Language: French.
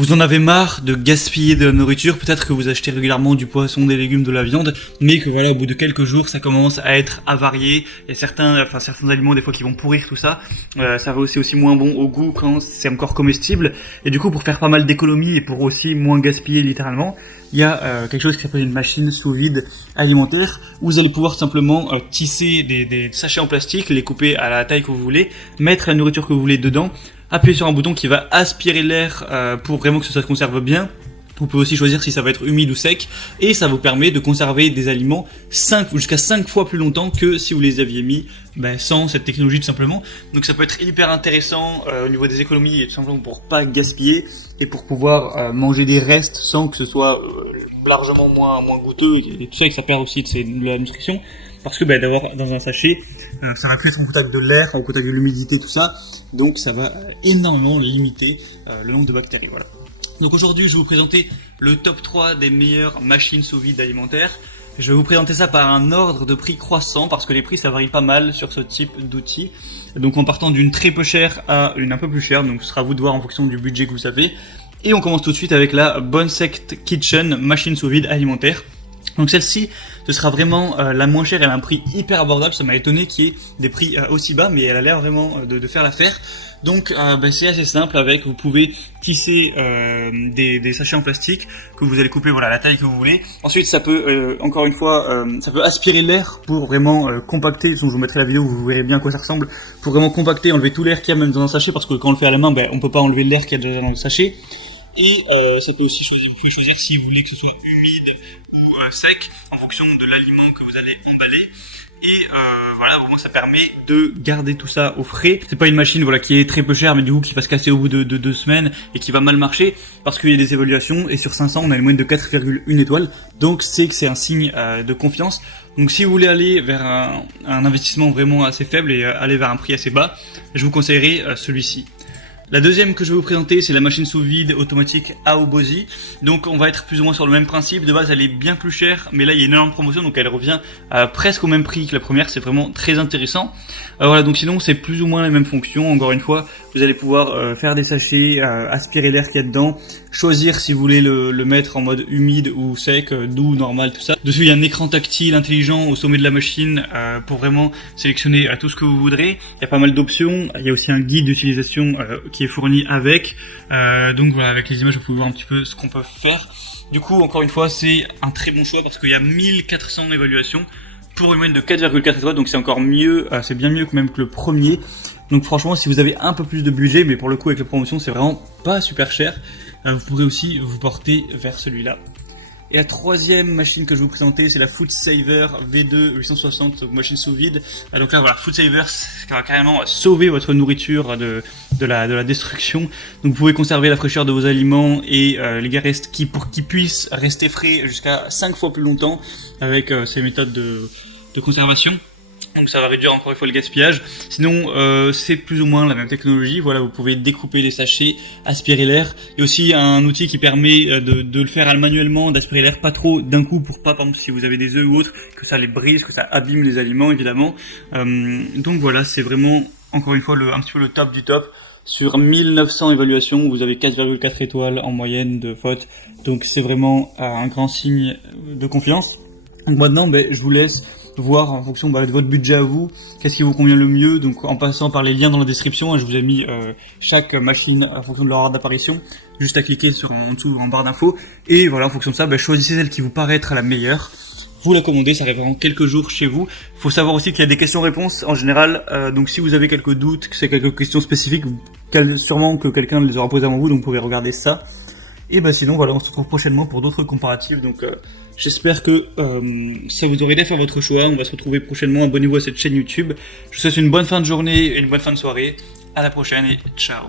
Vous en avez marre de gaspiller de la nourriture, peut-être que vous achetez régulièrement du poisson, des légumes, de la viande, mais que voilà, au bout de quelques jours, ça commence à être avarié. Il y a certains aliments des fois qui vont pourrir tout ça. Ça va aussi moins bon au goût quand c'est encore comestible. Et du coup, pour faire pas mal d'économies et pour aussi moins gaspiller littéralement, il y a quelque chose qui s'appelle une machine sous vide alimentaire où vous allez pouvoir simplement tisser des sachets en plastique, les couper à la taille que vous voulez, mettre la nourriture que vous voulez dedans, appuyer sur un bouton qui va aspirer l'air pour vraiment que ça se conserve bien. Vous pouvez aussi choisir si ça va être humide ou sec et ça vous permet de conserver des aliments jusqu'à 5 fois plus longtemps que si vous les aviez mis sans cette technologie tout simplement. Donc ça peut être hyper intéressant au niveau des économies et tout simplement pour pas gaspiller et pour pouvoir manger des restes sans que ce soit largement moins goûteux et tout ça et que ça perd aussi de la nutrition. Parce que d'avoir dans un sachet, ça va plus être en contact de l'air, en contact de l'humidité, tout ça. Donc ça va énormément limiter le nombre de bactéries. Voilà. Donc aujourd'hui, je vais vous présenter le top 3 des meilleures machines sous vide alimentaires. Je vais vous présenter ça par un ordre de prix croissant parce que les prix ça varie pas mal sur ce type d'outils. Donc en partant d'une très peu chère à une un peu plus chère, donc ce sera à vous de voir en fonction du budget que vous avez. Et on commence tout de suite avec la Bonsect Kitchen machine sous vide alimentaire. Donc celle-ci, ce sera vraiment la moins chère, elle a un prix hyper abordable, ça m'a étonné qu'il y ait des prix aussi bas, mais elle a l'air vraiment de faire l'affaire. Donc c'est assez simple vous pouvez tisser des sachets en plastique que vous allez couper la taille que vous voulez. Ensuite ça peut, encore une fois, ça peut aspirer l'air pour vraiment compacter, je vous mettrai la vidéo, vous verrez bien à quoi ça ressemble, pour vraiment compacter, enlever tout l'air qu'il y a même dans un sachet, parce que quand on le fait à la main, on peut pas enlever l'air qu'il y a déjà dans le sachet. Et ça peut aussi vous pouvez choisir si vous voulez que ce soit humide ou sec en fonction de l'aliment que vous allez emballer. Et au moins ça permet de garder tout ça au frais. C'est pas une machine qui est très peu chère mais du coup qui va se casser au bout de 2 semaines et qui va mal marcher parce qu'il y a des évaluations et sur 500 on a une moyenne de 4,1 étoiles. Donc c'est un signe de confiance. Donc si vous voulez aller vers un investissement vraiment assez faible et aller vers un prix assez bas, je vous conseillerais celui-ci. La deuxième que je vais vous présenter, c'est la machine sous vide automatique Aobozy. Donc on va être plus ou moins sur le même principe. De base elle est bien plus chère, mais là il y a une énorme promotion, donc elle revient presque au même prix que la première. C'est vraiment très intéressant. Donc sinon c'est plus ou moins les mêmes fonctions. Encore une fois, vous allez pouvoir faire des sachets, aspirer l'air qu'il y a dedans, choisir si vous voulez le mettre en mode humide ou sec, doux, normal, tout ça. Dessus il y a un écran tactile intelligent au sommet de la machine pour vraiment sélectionner tout ce que vous voudrez. Il y a pas mal d'options. Il y a aussi un guide d'utilisation qui est fourni avec. Donc voilà, avec les images vous pouvez voir un petit peu ce qu'on peut faire. Du coup, encore une fois, c'est un très bon choix parce qu'il y a 1400 évaluations pour une moyenne de 4,4 étoiles, donc c'est encore mieux, c'est bien mieux même que le premier. Donc franchement, si vous avez un peu plus de budget, mais pour le coup avec la promotion c'est vraiment pas super cher, vous pourrez aussi vous porter vers celui-là. Et la troisième machine que je vais vous présenter, c'est la Foodsaver V2 860, donc machine sous vide. Donc là, Foodsaver, ça va carrément sauver votre nourriture de la destruction. Donc vous pouvez conserver la fraîcheur de vos aliments et les restes pour qu'ils puissent rester frais jusqu'à 5 fois plus longtemps avec ces méthodes de conservation. Donc ça va réduire encore une fois le gaspillage. Sinon c'est plus ou moins la même technologie. Voilà, vous pouvez découper les sachets, aspirer l'air. Il y a aussi un outil qui permet de le faire manuellement, d'aspirer l'air pas trop d'un coup pour pas, par exemple si vous avez des œufs ou autre, que ça les brise, que ça abîme les aliments évidemment. Donc voilà, c'est vraiment encore une fois un petit peu le top du top. Sur 1900 évaluations, vous avez 4,4 étoiles en moyenne de faute. Donc c'est vraiment un grand signe de confiance. Donc maintenant je vous laisse voir en fonction de votre budget à vous, qu'est-ce qui vous convient le mieux. Donc en passant par les liens dans la description, je vous ai mis chaque machine en fonction de leur ordre d'apparition, juste à cliquer en dessous en barre d'infos, et voilà, en fonction de ça, choisissez celle qui vous paraît être la meilleure, vous la commandez, ça arrivera en quelques jours chez vous. Il faut savoir aussi qu'il y a des questions-réponses en général, donc si vous avez quelques doutes, que c'est quelques questions spécifiques, sûrement que quelqu'un les aura posées avant vous, donc vous pouvez regarder ça. Et sinon voilà, on se retrouve prochainement pour d'autres comparatifs. Donc j'espère que ça vous aura aidé à faire votre choix. On va se retrouver prochainement. Abonnez-vous à cette chaîne YouTube. Je vous souhaite une bonne fin de journée et une bonne fin de soirée. À la prochaine et ciao.